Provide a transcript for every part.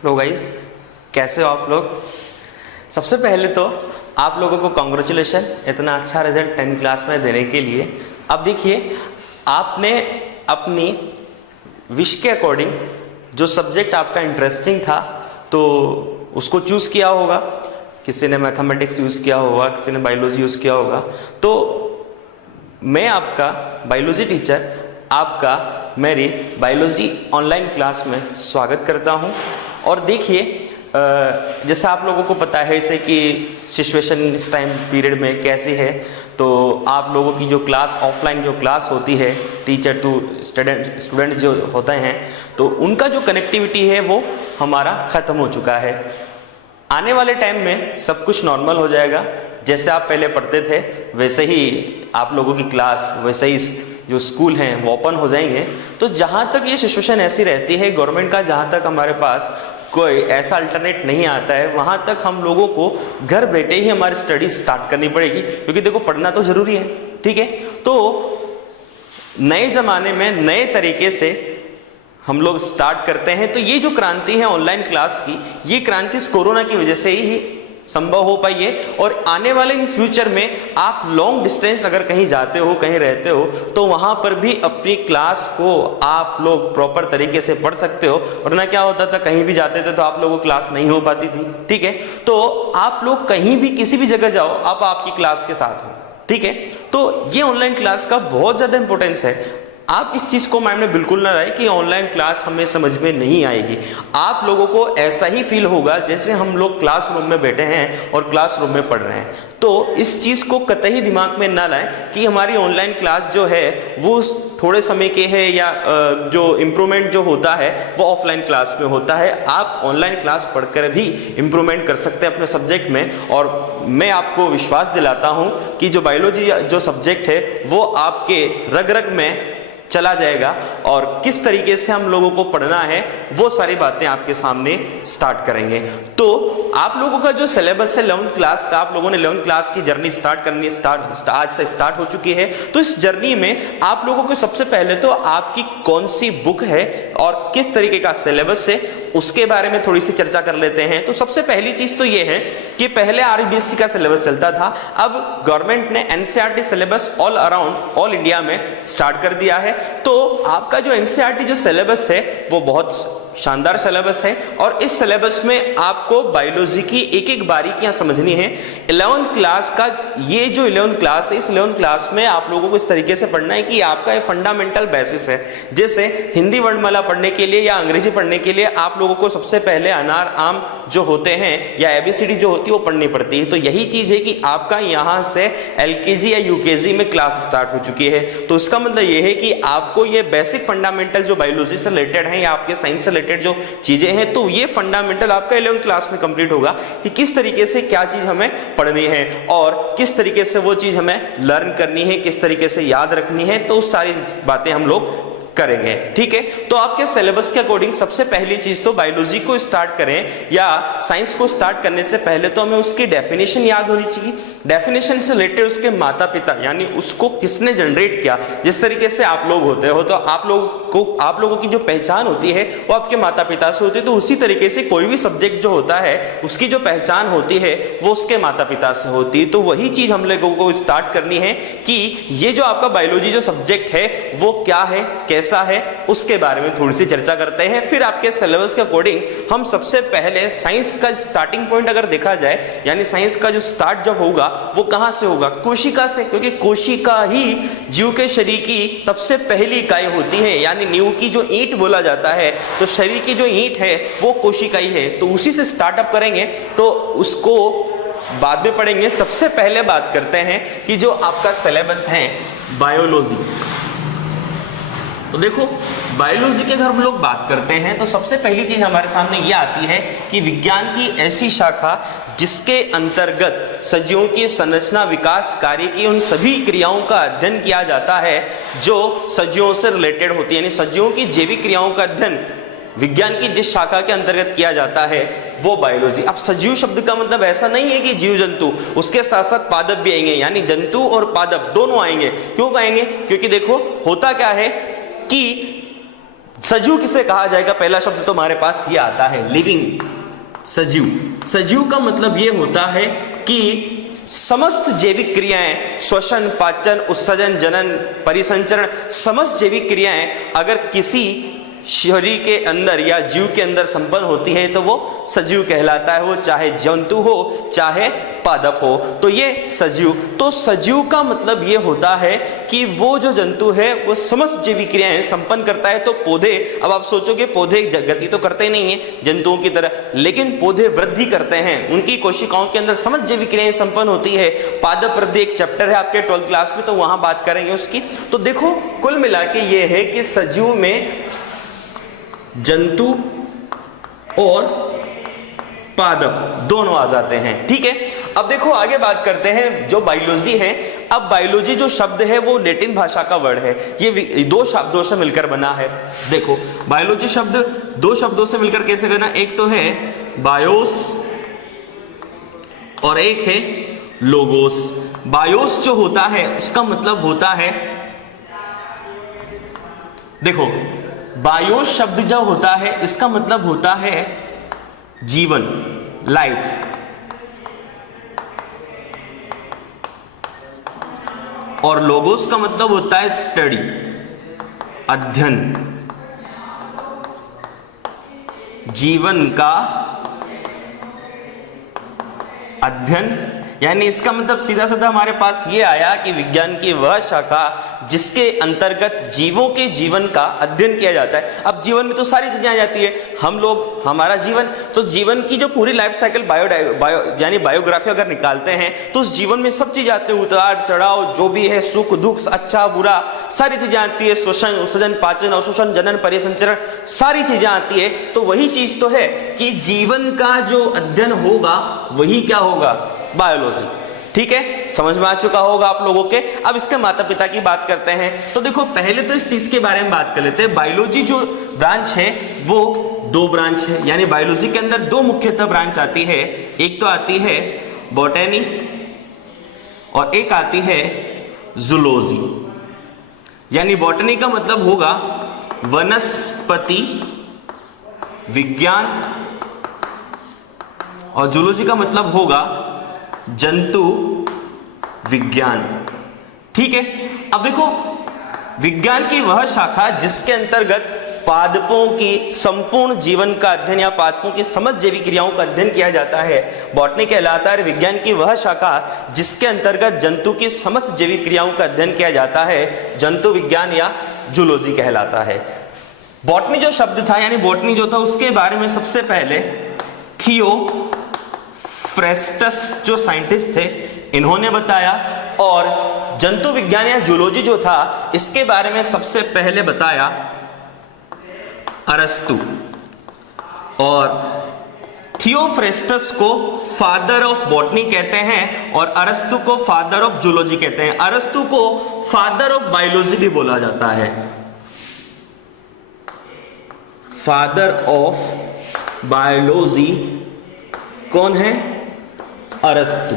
Hello guys, कैसे हो आप लोग। सबसे पहले तो आप लोगों को कॉन्ग्रेचुलेशन इतना अच्छा रिजल्ट 10th क्लास में देने के लिए। अब देखिए, आपने अपनी विश के अकॉर्डिंग जो सब्जेक्ट आपका इंटरेस्टिंग था तो उसको चूज़ किया होगा। किसी ने मैथमेटिक्स यूज़ किया होगा, किसी ने बायोलॉजी यूज़ किया होगा। तो मैं आपका बायोलॉजी टीचर आपका मेरी बायोलॉजी ऑनलाइन क्लास में स्वागत करता हूं। और देखिए, जैसा आप लोगों को पता है जैसे कि सिचुएशन इस टाइम पीरियड में कैसी है, तो आप लोगों की जो क्लास ऑफलाइन जो क्लास होती है टीचर टू स्टूडेंट जो होते हैं, तो उनका जो कनेक्टिविटी है वो हमारा ख़त्म हो चुका है। आने वाले टाइम में सब कुछ नॉर्मल हो जाएगा। जैसे आप पहले पढ़ते थे वैसे ही आप लोगों की क्लास, वैसे ही जो स्कूल हैं वो ओपन हो जाएंगे। तो जहाँ तक ये सिचुएशन ऐसी रहती है गवर्नमेंट का, जहाँ तक हमारे पास कोई ऐसा अल्टरनेट नहीं आता है, वहाँ तक हम लोगों को घर बैठे ही हमारी स्टडी स्टार्ट करनी पड़ेगी, क्योंकि देखो पढ़ना तो ज़रूरी है। ठीक है, तो नए ज़माने में नए तरीके से हम लोग स्टार्ट करते हैं। तो ये जो क्रांति है ऑनलाइन क्लास की, ये क्रांति इस कोरोना की वजह से ही संभव हो पाई है। और आने वाले इन फ्यूचर में आप लॉन्ग डिस्टेंस अगर कहीं जाते हो, कहीं रहते हो, तो वहां पर भी अपनी क्लास को आप लोग प्रॉपर तरीके से पढ़ सकते हो। वरना क्या होता था, कहीं भी जाते थे तो आप लोगों की क्लास नहीं हो पाती थी। ठीक है, तो आप लोग कहीं भी किसी भी जगह जाओ, आप आपकी क्लास के साथ हो। ठीक है, तो ये ऑनलाइन क्लास का बहुत ज्यादा इंपॉर्टेंस है। आप इस चीज को माइंड में बिल्कुल ना रहे कि ऑनलाइन क्लास हमें समझ में नहीं आएगी। आप लोगों को ऐसा ही फील होगा जैसे हम लोग क्लासरूम में बैठे हैं और क्लासरूम में पढ़ रहे हैं। तो इस चीज को कतई दिमाग में ना लाएं कि हमारी ऑनलाइन क्लास जो है वो थोड़े समय के है, या जो इम्प्रूवमेंट जो होता है वो ऑफलाइन क्लास में होता है। आप ऑनलाइन क्लास पढ़कर भी इम्प्रूवमेंट कर सकते हैं अपने सब्जेक्ट में। और मैं आपको विश्वास दिलाता हूं कि जो बायोलॉजी जो सब्जेक्ट है वो आपके रग रग में चला जाएगा। और किस तरीके से हम लोगों को पढ़ना है वो सारी बातें आपके सामने स्टार्ट करेंगे। तो आप लोगों का जो सिलेबस है 11th क्लास का, आप लोगों ने 11th क्लास की जर्नी स्टार्ट करनी आज से स्टार्ट हो चुकी है। तो इस जर्नी में आप लोगों को सबसे पहले तो आपकी कौन सी बुक है और किस तरीके का सिलेबस है उसके बारे में थोड़ी सी चर्चा कर लेते हैं। तो सबसे पहली चीज तो ये है कि पहले आरबीएससी का सिलेबस चलता था, अब गवर्नमेंट ने NCERT syllabus all around all India में स्टार्ट कर दिया है। तो आपका जो एनसीईआरटी जो सिलेबस है वो बहुत शानदार सिलेबस है। और इस सिलेबस में आपको बायोलॉजी की एक एक बारीकियां समझनी है। 11th क्लास का ये जो 11th क्लास है, इस 11th क्लास में आप लोगों को इस तरीके से पढ़ना है कि आपका ये फंडामेंटल बेसिस है। जैसे हिंदी वर्णमाला पढ़ने के लिए या अंग्रेजी पढ़ने के लिए आप लोगों को सबसे पहले अनार आम जो होते हैं या एबीसीडी जो होती है वो पढ़नी पड़ती है। तो यही चीज है कि आपका यहां से एलकेजी या यूकेजी में क्लास स्टार्ट हो चुकी है। तो इसका मतलब ये है कि आपको ये बेसिक फंडामेंटल जो बायोलॉजी से रिलेटेड है या आपके साइंस से रिलेटेड जो चीजें हैं, तो ये फंडामेंटल आपका 11th क्लास में कंप्लीट होगा कि किस तरीके से क्या चीज हमें पढ़नी है और किस तरीके से वो चीज हमें लर्न करनी है, किस तरीके से याद रखनी है। तो उस सारी बातें हम लोग करेंगे। ठीक है, तो आपके सिलेबस के अकॉर्डिंग सबसे पहली चीज तो बायोलॉजी को स्टार्ट करें या साइंस को स्टार्ट करने से पहले तो हमें उसकी डेफिनेशन याद होनी चाहिए। डेफिनेशन से रिलेटेड उसके माता पिता यानी उसको किसने जनरेट किया। जिस तरीके से आप लोग होते हो तो आप लोगों की जो पहचान होती है वो आपके माता पिता से होती है। तो उसी तरीके से कोई भी सब्जेक्ट जो होता है उसकी जो पहचान होती है वो उसके माता पिता से होती है। तो वही चीज हम लोगों को स्टार्ट करनी है कि ये जो आपका बायोलॉजी जो सब्जेक्ट है वो क्या है, कैसा है, उसके बारे में थोड़ी सी चर्चा करते हैं। फिर आपके सिलेबस के अकॉर्डिंग हम सबसे पहले साइंस का स्टार्टिंग पॉइंट अगर देखा जाए, यानी साइंस का जो स्टार्ट जब होगा वो कहां से होगा, कोशिका से, क्योंकि कोशिका ही जीव के शरीर की सबसे पहली इकाई होती है। यानी नींव की जो ईंट बोला जाता है, तो शरीर की जो ईंट है वो कोशिका ही है। तो उसी से स्टार्टअप करेंगे, तो उसको बाद में पढ़ेंगे। सबसे पहले बात करते हैं कि जो आपका सिलेबस है बायोलॉजी। तो देखो, बायोलॉजी की अगर हम लोग बात करते हैं तो सबसे पहली चीज हमारे सामने ये आती है कि विज्ञान की ऐसी शाखा जिसके अंतर्गत सजीवों की संरचना, विकास, कार्य की उन सभी क्रियाओं का अध्ययन किया जाता है जो सजीवों से रिलेटेड होती है। यानी सजीवों की जैविक क्रियाओं का अध्ययन विज्ञान की जिस शाखा के अंतर्गत किया जाता है वो बायोलॉजी। अब सजीव शब्द का मतलब ऐसा नहीं है कि जीव जंतु, उसके साथ साथ पादप भी आएंगे, यानी जंतु और पादप दोनों आएंगे। क्यों आएंगे? क्योंकि देखो होता क्या है कि सजीव किसे कहा जाएगा? पहला शब्द तो हमारे पास ये आता है, लिविंग, सजीव। सजीव का मतलब ये होता है कि समस्त जैविक क्रियाएं, श्वसन, पाचन, उत्सर्जन, जनन, परिसंचरण, समस्त जैविक क्रियाएं अगर किसी शरीर के अंदर या जीव के अंदर संपन्न होती है तो वो सजीव कहलाता है, वो चाहे जंतु हो चाहे पादप हो, तो ये सजीव। तो सजीव का मतलब ये होता है कि वो जो जंतु है वो समस्त जैविक क्रियाएं संपन्न करता है। तो पौधे, अब आप सोचोगे पौधे गति तो करते नहीं है जंतुओं की तरह, लेकिन पौधे वृद्धि करते हैं, उनकी कोशिकाओं के अंदर समस्त जैविक क्रियाएं संपन्न होती है। पादप वृद्धि एक चैप्टर है आपके 12th क्लास में, तो वहां बात करेंगे उसकी। तो देखो कुल मिला के ये है कि सजीव में जंतु और पादप दोनों आ जाते हैं, ठीक है। अब देखो आगे बात करते हैं जो बायोलॉजी है। अब बायोलॉजी जो शब्द है वो लैटिन भाषा का वर्ड है, ये दो शब्दों से मिलकर बना है। देखो बायोलॉजी शब्द दो शब्दों से मिलकर कैसे बना, एक तो है बायोस और एक है लोगोस। बायोस जो होता है उसका मतलब होता है, देखो बायोस शब्द जो होता है इसका मतलब होता है जीवन, लाइफ, और लोगोस का मतलब होता है स्टडी, अध्ययन, जीवन का अध्ययन। यानी इसका मतलब सीधा साधा हमारे पास ये आया कि विज्ञान की वह शाखा जिसके अंतर्गत जीवों के जीवन का अध्ययन किया जाता है। अब जीवन में तो सारी चीजें आ जाती है, हम लोग, हमारा जीवन, तो जीवन की जो पूरी लाइफ साइकिल यानी बायोग्राफी अगर निकालते हैं तो उस जीवन में सब चीज आती है, उतार चढ़ाव जो भी है, सुख दुख, अच्छा बुरा, सारी चीजें आती है। श्वसन, उत्सर्जन, पाचन, अवशोषण, जनन, परिसंचरण, सारी चीजें आती है। तो वही चीज तो है कि जीवन का जो अध्ययन होगा वही क्या होगा, बायोलॉजी, ठीक है। समझ में आ चुका होगा आप लोगों के। अब इसके माता पिता की बात करते हैं। तो देखो पहले तो इस चीज के बारे में बात कर लेते हैं। बायोलॉजी जो ब्रांच है वो दो ब्रांच है, यानी बायोलॉजी के अंदर दो मुख्यतः ब्रांच आती है। एक तो आती है बॉटनी और एक आती है जूलॉजी। यानी बॉटनी का मतलब होगा वनस्पति विज्ञान और जूलॉजी का मतलब होगा जंतु विज्ञान, ठीक है। अब देखो विज्ञान की वह शाखा जिसके अंतर्गत पादपों की संपूर्ण जीवन का अध्ययन या पादपों की समस्त जैविक क्रियाओं का अध्ययन किया जाता है, बॉटनी कहलाता है। विज्ञान की वह शाखा जिसके अंतर्गत जंतु की समस्त जैविक क्रियाओं का अध्ययन किया जाता है, जंतु विज्ञान या जूलॉजी कहलाता है। बॉटनी जो शब्द था, यानी बॉटनी जो था, उसके बारे में सबसे पहले थियोफ्रेस्टस जो साइंटिस्ट थे इन्होंने बताया, और जंतु विज्ञान या जूलॉजी जो था इसके बारे में सबसे पहले बताया अरस्तु। और थियोफ्रेस्टस को फादर ऑफ बॉटनी कहते हैं और अरस्तु को फादर ऑफ जूलॉजी कहते हैं। अरस्तु को फादर ऑफ बायोलॉजी भी बोला जाता है। फादर ऑफ बायोलॉजी कौन है? अरस्तु,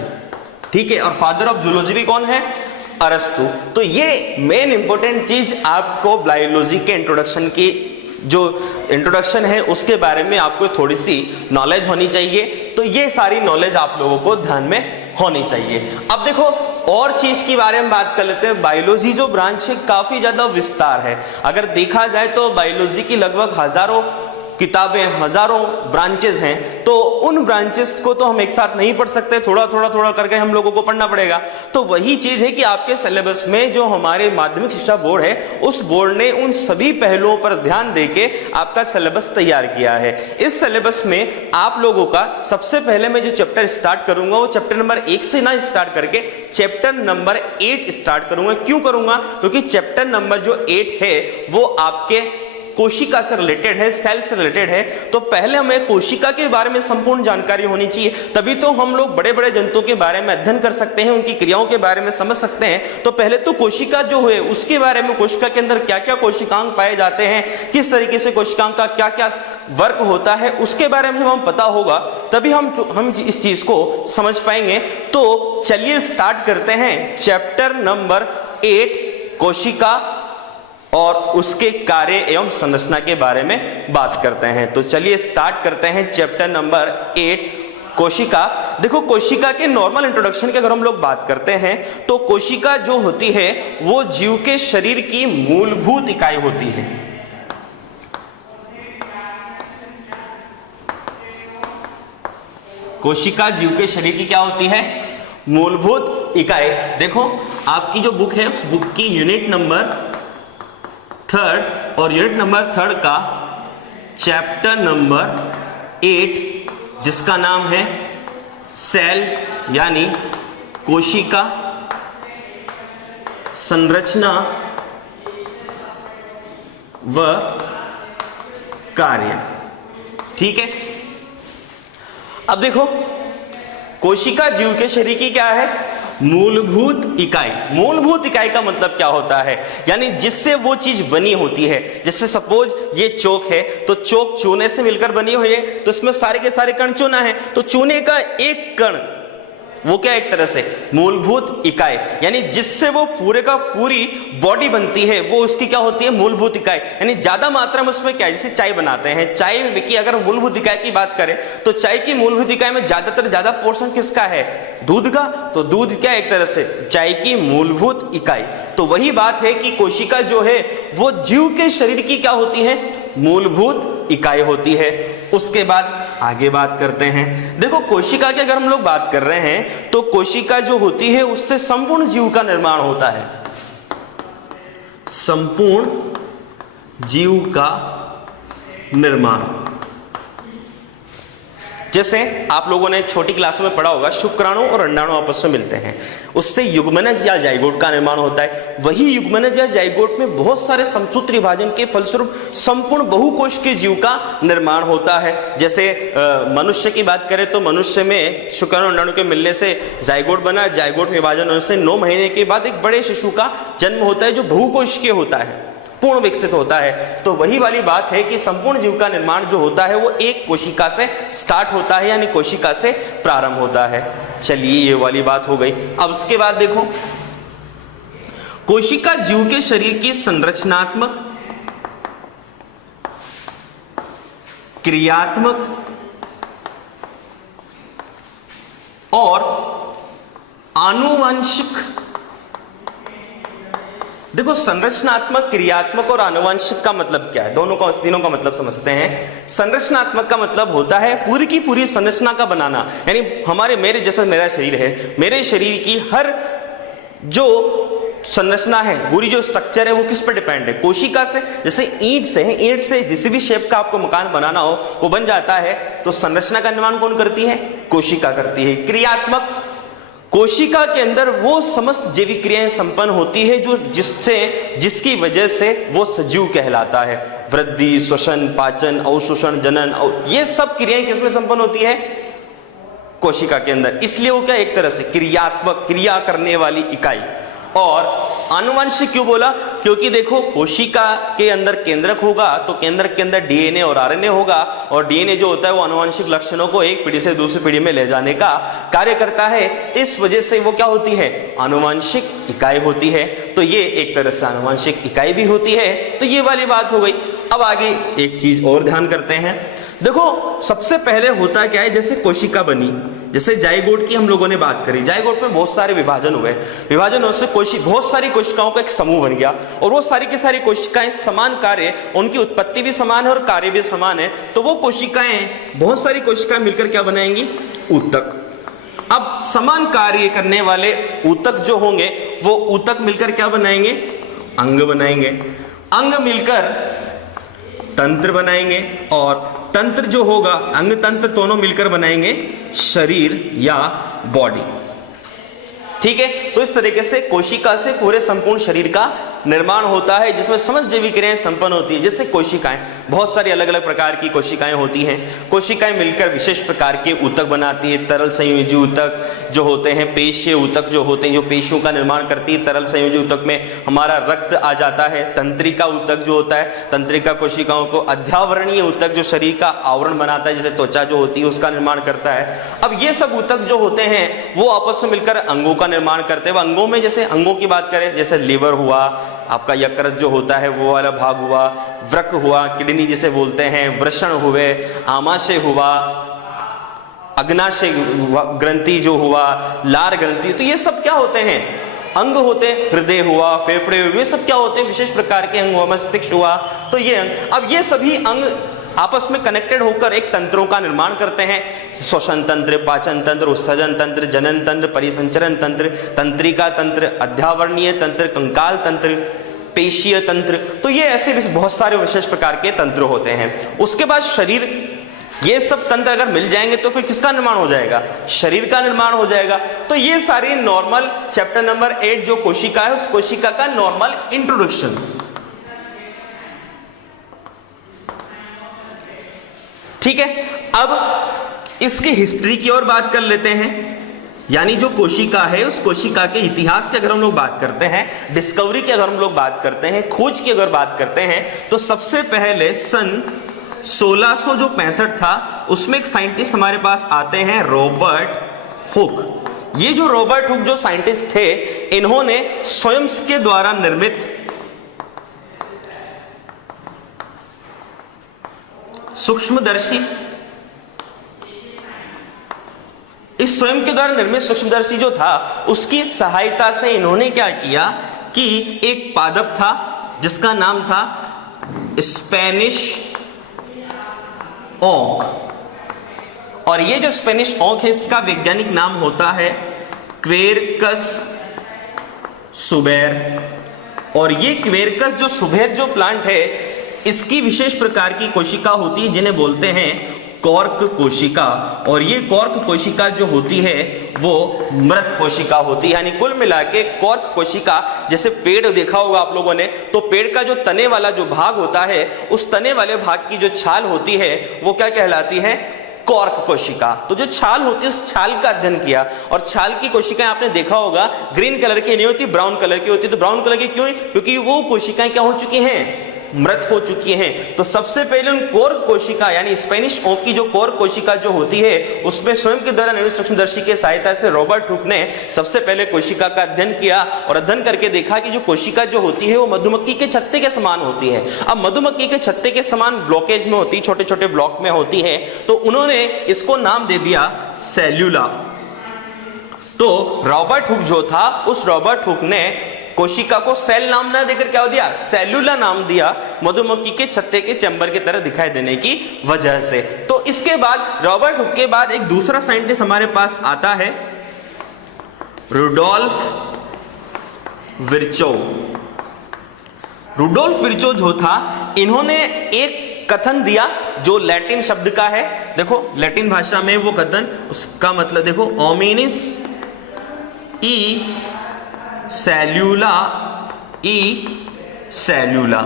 ठीक है। और फादर ऑफ जूलॉजी भी कौन है? अरस्तु। तो ये मेन इंपॉर्टेंट चीज आपको बायोलॉजी के इंट्रोडक्शन की जो इंट्रोडक्शन है उसके बारे में आपको थोड़ी सी नॉलेज होनी चाहिए। तो ये सारी नॉलेज आप लोगों को ध्यान में होनी चाहिए। अब देखो और चीज के बारे में बात कर लेते हैं। बायोलॉजी जो ब्रांच है काफी ज्यादा विस्तार है। अगर देखा जाए तो बायोलॉजी की लगभग हजारों किताबें, हजारों ब्रांचेस हैं। तो उन ब्रांचेस को तो हम एक साथ नहीं पढ़ सकते, थोड़ा थोड़ा करके हम लोगों को पढ़ना पड़ेगा। तो वही चीज है कि आपके सिलेबस में जो हमारे माध्यमिक शिक्षा बोर्ड है उस बोर्ड ने उन सभी पहलुओं पर ध्यान देके आपका सिलेबस तैयार किया है। इस सिलेबस में आप लोगों का सबसे पहले मैं जो चैप्टर स्टार्ट करूंगा वो चैप्टर नंबर 1 से ना स्टार्ट करके चैप्टर नंबर 8 स्टार्ट करूंगा। क्यों करूंगा? क्योंकि चैप्टर नंबर जो 8 है वो आपके कोशिका से रिलेटेड है, सेल से रिलेटेड है। तो पहले हमें कोशिका के बारे में संपूर्ण जानकारी होनी चाहिए, तभी तो हम लोग बड़े बड़े जंतुओं के बारे में अध्ययन कर सकते हैं, उनकी क्रियाओं के बारे में समझ सकते हैं। तो पहले तो कोशिका जो है उसके बारे में, कोशिका के अंदर क्या क्या कोशिकांग पाए जाते हैं, किस तरीके से कोशिकांग का क्या क्या वर्क होता है, उसके बारे में हमें पता होगा तभी हम इस चीज को समझ पाएंगे। तो चलिए स्टार्ट करते हैं चैप्टर नंबर 8 कोशिका और उसके कार्य एवं संरचना के बारे में बात करते हैं। तो चलिए स्टार्ट करते हैं चैप्टर नंबर 8 कोशिका। देखो कोशिका के नॉर्मल इंट्रोडक्शन की अगर हम लोग बात करते हैं तो कोशिका जो होती है वो जीव के शरीर की मूलभूत इकाई होती है। कोशिका जीव के शरीर की क्या होती है? मूलभूत इकाई। देखो आपकी जो बुक है उस बुक की यूनिट नंबर 3 और यूनिट नंबर 3 का चैप्टर नंबर 8 जिसका नाम है सेल यानी कोशिका संरचना व कार्य। ठीक है, अब देखो कोशिका जीव के शरीर की क्या है? मूलभूत इकाई। मूलभूत इकाई का मतलब क्या होता है? यानी जिससे वो चीज बनी होती है। जैसे सपोज ये चौक है तो चौक चूने से मिलकर बनी हुई है, तो इसमें सारे के सारे कण चूना है, तो चूने का एक कण वो क्या एक तरह से मूलभूत इकाई, यानी जिससे वो पूरे का पूरी बॉडी बनती है वो उसकी क्या होती है? मूलभूत इकाई। यानी ज्यादा मात्रा में उसमें क्या है, जैसे चाय बनाते हैं, चाय की अगर मूलभूत इकाई की बात करें तो चाय की मूलभूत इकाई में ज्यादा पोर्शन किसका है? दूध का। तो दूध क्या एक तरह से चाय की मूलभूत इकाई। तो वही बात है कि कोशिका जो है वो जीव के शरीर की क्या होती है? मूलभूत इकाई होती है। उसके बाद आगे बात करते हैं। देखो कोशिका की अगर हम लोग बात कर रहे हैं तो कोशिका जो होती है उससे संपूर्ण जीव का निर्माण होता है। संपूर्ण जीव का निर्माण। जैसे आप लोगों ने छोटी क्लासों में पढ़ा होगा शुक्राणु और अंडाणु आपस में मिलते हैं, उससे युग्मनज या जाइगोट का निर्माण होता है। वही युग्मनज या जाइगोट में बहुत सारे समसूत्र विभाजन के फलस्वरूप संपूर्ण बहुकोश के जीव का निर्माण होता है। जैसे मनुष्य की बात करें तो मनुष्य में शुक्राणु अंडाणु के मिलने से जाइगोट बना, जाइगोट विभाजन होने से 9 महीने के बाद एक बड़े शिशु का जन्म होता है जो बहुकोश के होता है, पूर्ण विकसित होता है। तो वही वाली बात है कि संपूर्ण जीव का निर्माण जो होता है वो एक कोशिका से स्टार्ट होता है, यानी कोशिका से प्रारंभ होता है। चलिए ये वाली बात हो गई। अब उसके बाद देखो कोशिका जीव के शरीर की संरचनात्मक, क्रियात्मक और आनुवंशिक। देखो संरचनात्मक, क्रियात्मक और आनुवंशिक का मतलब क्या है? तीनों का मतलब समझते हैं। संरचनात्मक का मतलब होता है पूरी की पूरी संरचना का बनाना, यानी मेरे जैसा मेरा शरीर है, मेरे शरीर की हर जो संरचना है, पूरी जो स्ट्रक्चर है वो किस पर डिपेंड है? कोशिका से। जैसे ईंट से है, ईंट से जिस भी शेप का आपको मकान बनाना हो वो बन जाता है, तो संरचना का निर्माण कौन करती है? कोशिका करती है। क्रियात्मक, कोशिका के अंदर वो समस्त जैविक क्रियाएं संपन्न होती है जो जिसकी वजह से वो सजीव कहलाता है। वृद्धि, श्वसन, पाचन, अवशोषण, जनन और ये सब क्रियाएं किसमें संपन्न होती है? कोशिका के अंदर। इसलिए वो क्या एक तरह से क्रियात्मक, क्रिया करने वाली इकाई। और आनुवंशिक क्यों बोला? क्योंकि देखो कोशिका के अंदर केंद्रक होगा तो केंद्रक के अंदर डीएनए और आरएनए होगा, और डीएनए जो होता है वो आनुवंशिक लक्षणों को एक पीढ़ी से दूसरी पीढ़ी में ले जाने का कार्य करता है। इस वजह से वो क्या होती है? आनुवंशिक इकाई होती है। तो ये एक तरह से आनुवंशिक इकाई भी होती है। तो ये वाली बात हो गई। अब आगे एक चीज और ध्यान करते हैं। देखो सबसे पहले होता क्या है, जैसे कोशिका बनी, जैसे जाइगोट की हम लोगों ने बात करी, जाइगोट में बहुत सारे विभाजन हुए, विभाजन से बहुत सारी कोशिकाओं का एक समूह बन गया, और वो सारी की सारी कोशिकाएं समान कार्य, उनकी उत्पत्ति भी समान है और कार्य भी समान है। तो वो कोशिकाएं, बहुत सारी कोशिकाएं मिलकर क्या बनाएंगी? ऊतक। अब समान कार्य करने वाले ऊतक जो होंगे वो ऊतक मिलकर क्या बनाएंगे? अंग बनाएंगे। अंग मिलकर तंत्र बनाएंगे, और तंत्र जो होगा, अंग तंत्र दोनों मिलकर बनाएंगे शरीर या बॉडी। ठीक है, तो इस तरीके से कोशिका से पूरे संपूर्ण शरीर का निर्माण होता है, जिसमें समस्त जैविक क्रियाएं संपन्न होती है। जैसे कोशिकाएं, बहुत सारी अलग अलग प्रकार की कोशिकाएं होती हैं। कोशिकाएं मिलकर विशेष प्रकार के ऊतक बनाती है। तरल संयोजी ऊतक जो होते हैं, पेशीय ऊतक जो होते हैं, जो पेशियों का निर्माण करती है। तरल संयोजी ऊतक में हमारा रक्त आ जाता है। तंत्रिका ऊतक जो होता है, तंत्रिका कोशिकाओं को। अध्यावरणीय ऊतक जो शरीर का आवरण बनाता है, जैसे त्वचा जो होती है उसका निर्माण करता है। अब ये सब ऊतक जो होते हैं वो आपस में मिलकर अंगों का निर्माण करते हैं। अंगों में जैसे अंगों की बात करें, जैसे लीवर हुआ, आपका यकृत जो होता है वो वाला भाग हुआ, वृक हुआ, किडनी जिसे बोलते हैं, वृषण हुए, आमाशय हुआ, अग्नाशय ग्रंथि जो हुआ, लार ग्रंथि, तो ये सब क्या होते हैं? अंग होते हैं। हृदय हुआ, फेफड़े हुए, ये सब क्या होते हैं? विशेष प्रकार के अंग हुआ, मस्तिष्क हुआ, तो ये अंग। अब ये सभी अंग आपस में कनेक्टेड होकर एक तंत्रों का निर्माण करते हैं। श्वसन तंत्र, पाचन तंत्र, उत्सर्जन तंत्र, जनन तंत्र, परिसंचरण तंत्र, तंत्रिका तंत्र, अध्यावरणीय तंत्र, कंकाल तंत्र, पेशीय तंत्र, तो ये ऐसे बहुत सारे विशेष प्रकार के तंत्र होते हैं। उसके बाद शरीर, ये सब तंत्र अगर मिल जाएंगे तो फिर किसका निर्माण हो जाएगा? शरीर का निर्माण हो जाएगा। तो ये सारी नॉर्मल चैप्टर नंबर 8 जो कोशिका है, उस कोशिका का नॉर्मल इंट्रोडक्शन। ठीक है, अब इसकी हिस्ट्री की ओर बात कर लेते हैं। यानी जो कोशिका है, उस कोशिका के इतिहास की अगर हम लोग बात करते हैं, डिस्कवरी की अगर हम लोग बात करते हैं, खोज की अगर बात करते हैं, तो सबसे पहले सन 1665 था, उसमें एक साइंटिस्ट हमारे पास आते हैं, रॉबर्ट हुक। ये जो रॉबर्ट हुक जो साइंटिस्ट थे, इन्होंने स्वयं के द्वारा निर्मित सूक्ष्मदर्शी, इस स्वयं के द्वारा निर्मित सूक्ष्मदर्शी जो था, उसकी सहायता से इन्होंने क्या किया कि एक पादप था जिसका नाम था स्पेनिश ओंक, और ये जो स्पेनिश ओंक है, इसका वैज्ञानिक नाम होता है क्वेरकस सुबेर। और ये क्वेरकस जो सुबेर जो प्लांट है, इसकी विशेष प्रकार की कोशिका होती है जिन्हें बोलते हैं कॉर्क कोशिका। और ये कॉर्क कोशिका जो होती है वो मृत कोशिका होती है। यानी कुल मिला के कॉर्क कोशिका, जैसे पेड़ देखा होगा आप लोगों ने, तो पेड़ का जो तने वाला जो भाग होता है, उस तने वाले भाग की जो छाल होती है वो क्या कहलाती है? कॉर्क कोशिका। तो जो छाल होती है, उस छाल का अध्ययन किया। और छाल की कोशिकाएं आपने देखा होगा ग्रीन कलर की नहीं होती, ब्राउन कलर की होती। तो ब्राउन कलर की क्यों? क्योंकि वो कोशिकाएं क्या हो चुकी हैं? मृत हो चुकी हैं। तो सबसे पहले उन कॉर्क कोशिका यानी स्पेनिश ओक की जो कॉर्क कोशिका जो होती है, उसमें स्वयं के द्वारा निर्मित सूक्ष्मदर्शी के सहायता से रॉबर्ट हुक ने सबसे पहले कोशिका का अध्ययन किया, और अध्ययन करके देखा कि जो कोशिका जो होती है वो मधुमक्खी के छत्ते के समान होती है। अब मधुमक्खी के छत्ते के समान ब्लॉकेज में होती, छोटे छोटे ब्लॉक में होती है, तो उन्होंने इसको नाम दे दिया सेल्यूला। तो रॉबर्ट हुक जो था, उस रॉबर्ट हुक ने कोशिका को सेल नाम ना देकर क्या दिया? सेल्यूला नाम दिया, मधुमक्खी के छत्ते के चैम्बर की तरह दिखाई देने की वजह से। तो इसके बाद रॉबर्ट हुक के बाद एक दूसरा साइंटिस्ट हमारे पास आता है, रुडोल्फ विर्चोव। रुडोल्फ विर्चोव जो था, इन्होंने एक कथन दिया जो लैटिन शब्द का है। देखो लैटिन भाषा में वो कथन, उसका मतलब देखो, ओमिनिस ई सेल्यूला ई सेल्यूला।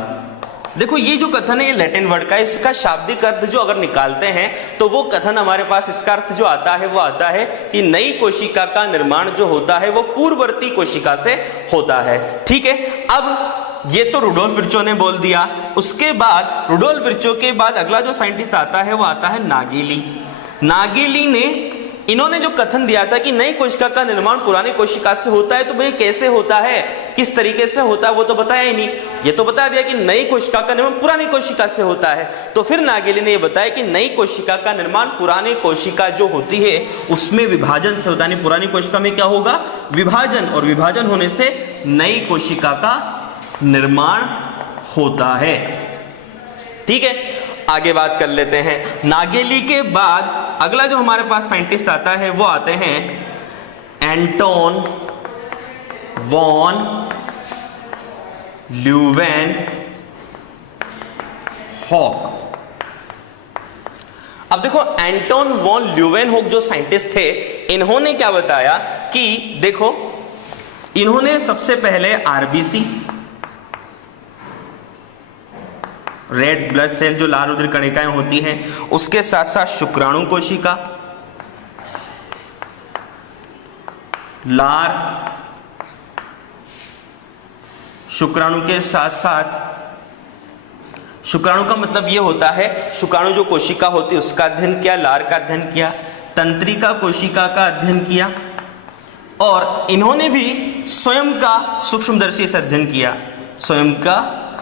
देखो ये जो कथन है, ये लैटिन वर्ड का है। इसका शाब्दिक अर्थ जो अगर निकालते हैं तो वो कथन हमारे पास, इसका अर्थ जो आता है वो आता है कि नई कोशिका का निर्माण जो होता है वो पूर्ववर्ती कोशिका से होता है। ठीक है, अब ये तो रुडोल्फ विर्चोव ने बोल दिया। उसके बाद रुडोल्फ विर्चोव के बाद अगला जो साइंटिस्ट आता है वो आता है नागेली। नागेली ने, इन्होंने जो कथन दिया था कि नई कोशिका का निर्माण पुरानी कोशिका से होता है, तो भाई कैसे होता है, किस तरीके से होता है, वो तो बताया ही नहीं। ये तो बता दिया कि नई कोशिका का निर्माण पुरानी कोशिका से होता है। तो फिर नागेली ने ये बताया कि नई कोशिका का निर्माण पुरानी कोशिका जो होती है उसमें विभाजन से होता है। यानी पुरानी कोशिका में क्या होगा? विभाजन, और विभाजन होने से नई कोशिका का निर्माण होता है। ठीक है, आगे बात कर लेते हैं। नागेली के बाद अगला जो हमारे पास साइंटिस्ट आता है वो आते हैं एंटोन वॉन ल्यूवेन हॉक। अब देखो एंटोन वॉन ल्यूवेन हॉक जो साइंटिस्ट थे, इन्होंने क्या बताया कि देखो, इन्होंने सबसे पहले आरबीसी, रेड ब्लड सेल जो लाल रुधिर कणिकाएं होती हैं, उसके साथ साथ शुक्राणु कोशिका, लार, शुक्राणु के साथ साथ, शुक्राणु का मतलब यह होता है, शुक्राणु जो कोशिका होती है उसका अध्ययन किया, लार का अध्ययन किया, तंत्रिका कोशिका का अध्ययन किया, और इन्होंने भी स्वयं का सूक्ष्मदर्शी से अध्ययन किया। स्वयं का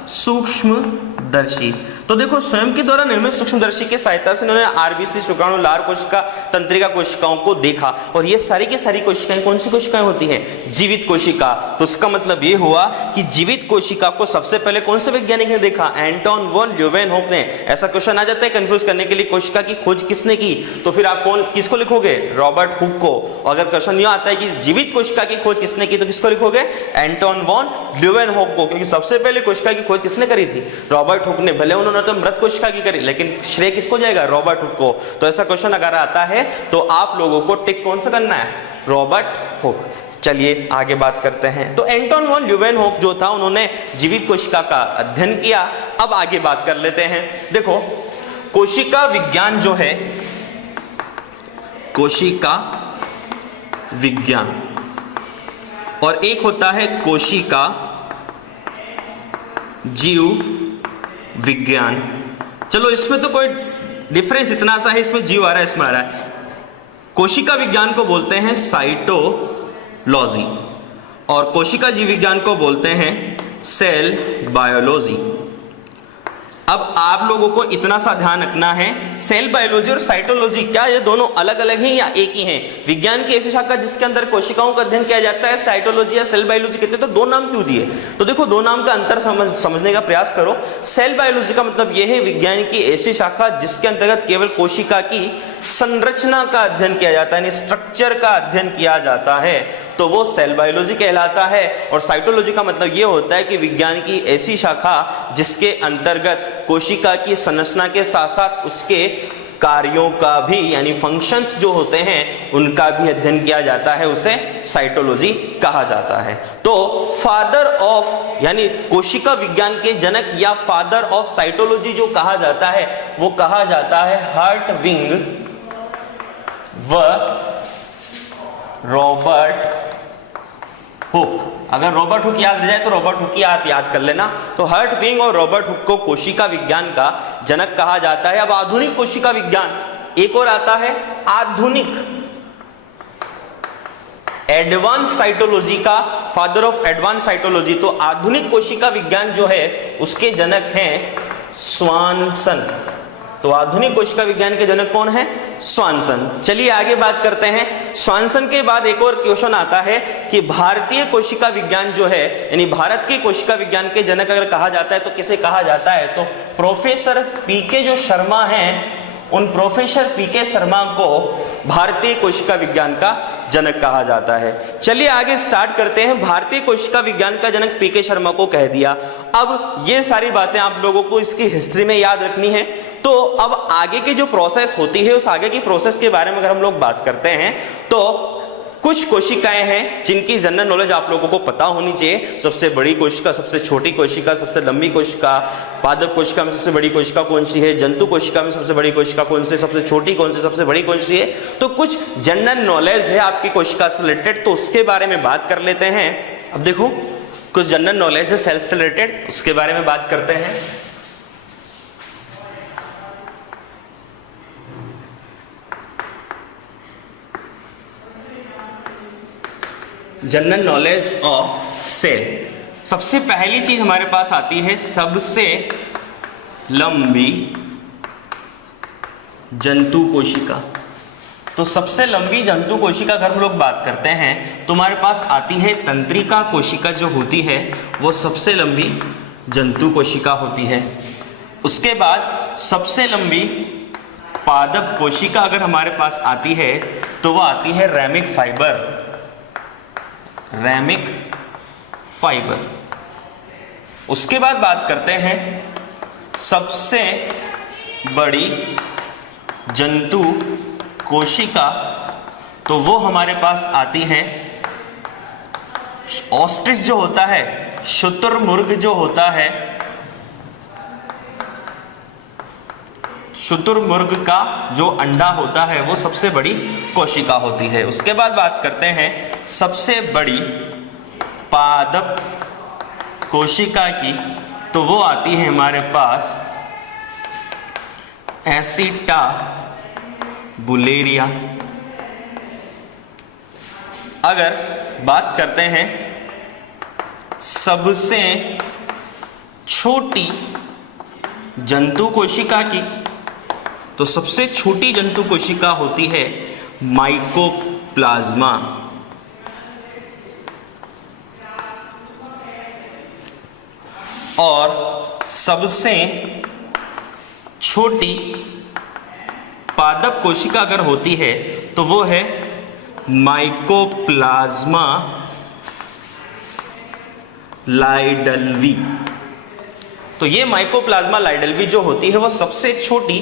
सूक्ष्मदर्शी। तो देखो स्वयं के द्वारा निर्मित सूक्ष्मदर्शी की सहायता से उन्होंने आरबीसी, शुक्राणु, लार कोशिका, तंत्रिका कोशिकाओं को देखा और ये सारी की सारी कोशिकाएं कौन सी कोशिकाएं होती हैं? जीवित कोशिका। तो इसका मतलब ये हुआ कि जीवित कोशिका को सबसे पहले कौन से वैज्ञानिक ने देखा? एंटोन वॉन ल्यूवेनहोक ने। ऐसा क्वेश्चन आ जाता है कंफ्यूज करने के लिए, कोशिका की खोज किसने की? तो फिर आप किसको लिखोगे? रॉबर्ट हुक को। अगर क्वेश्चन यह आता है कि जीवित कोशिका की खोज किसने की, तो किसको लिखोगे? एंटोन वॉन ल्यूवेनहोक को, क्योंकि सबसे पहले कोशिका की खोज किसने करी थी? रॉबर्ट हुक ने। भले उन्होंने तो मृत कोशिका की करी, लेकिन श्रेय किसको जाएगा? रॉबर्ट हुक को। तो ऐसा क्वेश्चन अगर आता है तो आप लोगों को टिक कौन सा करना है? Robert Hooke. चलिए आगे बात करते हैं। तो एंटोन वॉन ल्यूवेनहोक जो था, उन्होंने जीवित कोशिका का अध्ययन किया। अब आगे बात कर लेते हैं। देखो कोशिका विज्ञान जो है, कोशिका विज्ञान, और एक होता है कोशिका जीव विज्ञान। चलो इसमें तो कोई डिफरेंस इतना सा है, इसमें जीव आ रहा है, इसमें आ रहा है। कोशिका विज्ञान को बोलते हैं साइटोलॉजी और कोशिका जीव विज्ञान को बोलते हैं सेल बायोलॉजी। अब आप लोगों को इतना सा ध्यान रखना है, सेल बायोलॉजी और साइटोलॉजी क्या ये दोनों अलग अलग हैं या एक ही हैं? विज्ञान की ऐसी शाखा जिसके अंदर कोशिकाओं का अध्ययन किया जाता है साइटोलॉजी या सेल बायोलॉजी कहते हैं, तो दो नाम क्यों दिए? तो देखो दो नाम का अंतर समझने का प्रयास करो। सेल बायोलॉजी का मतलब यह है विज्ञान की ऐसी शाखा जिसके अंतर्गत केवल कोशिका की संरचना का अध्ययन किया जाता है, यानी स्ट्रक्चर का अध्ययन किया जाता है, तो वो सेल बायोलॉजी कहलाता है। और साइटोलॉजी का मतलब ये होता है कि विज्ञान की ऐसी शाखा जिसके अंतर्गत कोशिका की संरचना के साथ साथ उसके कार्यों का भी, यानी फंक्शंस जो होते हैं उनका भी अध्ययन किया जाता है, उसे साइटोलॉजी कहा जाता है। तो फादर ऑफ, यानी कोशिका विज्ञान के जनक या फादर ऑफ साइटोलॉजी जो कहा जाता है वो कहा जाता है हर्टविग व रॉबर्ट हुक। अगर रॉबर्ट हुक याद रह जाए तो रॉबर्ट हुक ही आप याद कर लेना। तो हर्टविग और रॉबर्ट हुक को कोशिका विज्ञान का जनक कहा जाता है। अब आधुनिक कोशिका विज्ञान एक और आता है, आधुनिक एडवांस साइटोलॉजी का, फादर ऑफ एडवांस साइटोलॉजी। तो आधुनिक कोशिका विज्ञान जो है उसके जनक हैं स्वानसन। तो आधुनिक कोशिका विज्ञान के जनक कौन है? स्वानसन। चलिए आगे बात करते हैं। स्वानसन के बाद एक और क्वेश्चन आता है कि भारतीय कोशिका विज्ञान जो है, यानी भारत के कोशिका विज्ञान के जनक अगर कहा जाता है तो किसे कहा जाता है? तो प्रोफेसर पीके जो शर्मा हैं, उन प्रोफेसर पीके शर्मा को भारतीय कोशिका विज्ञान का जनक कहा जाता है। चलिए आगे स्टार्ट करते हैं। भारतीय कोशिका विज्ञान का जनक पीके शर्मा को कह दिया। अब ये सारी बातें आप लोगों को इसकी हिस्ट्री में याद रखनी है। तो अब आगे की जो प्रोसेस होती है उस आगे की प्रोसेस के बारे में अगर हम लोग बात करते हैं तो कुछ कोशिकाएं हैं जिनकी जनरल नॉलेज आप लोगों को पता होनी चाहिए। सबसे बड़ी कोशिका, सबसे छोटी कोशिका, सबसे लंबी कोशिका, पादप कोशिका में सबसे बड़ी कोशिका कौन सी है, जंतु कोशिका में सबसे बड़ी कोशिका कौन सी, सबसे छोटी कौन सी, सबसे बड़ी कौन सी है। तो कुछ जनरल नॉलेज है आपकी कोशिका से रिलेटेड, तो उसके बारे में बात कर लेते हैं। अब देखो कुछ जनरल नॉलेज है सेल से रिलेटेड, उसके बारे में बात करते हैं। General knowledge of cell. सबसे पहली चीज हमारे पास आती है सबसे लंबी जंतु कोशिका। तो सबसे लंबी जंतु कोशिका अगर हम लोग बात करते हैं तो हमारे पास आती है तंत्रिका कोशिका जो होती है वो सबसे लंबी जंतु कोशिका होती है। उसके बाद सबसे लंबी पादप कोशिका अगर हमारे पास आती है तो वो आती है रेमिक फाइबर, रेमिक फाइबर। उसके बाद बात करते हैं सबसे बड़ी जंतु कोशिका, तो वो हमारे पास आती है ऑस्ट्रिच जो होता है, शुतुरमुर्ग जो होता है, शुतुरमुर्ग का जो अंडा होता है वो सबसे बड़ी कोशिका होती है। उसके बाद बात करते हैं सबसे बड़ी पादप कोशिका की, तो वो आती है हमारे पास एसिटाबुलेरिया। अगर बात करते हैं सबसे छोटी जंतु कोशिका की, तो सबसे छोटी जंतु कोशिका होती है माइकोप्लाज्मा। और सबसे छोटी पादप कोशिका अगर होती है तो वो है माइकोप्लाज्मा लाइडल्वी। तो ये माइकोप्लाज्मा लाइडल्वी जो होती है वो सबसे छोटी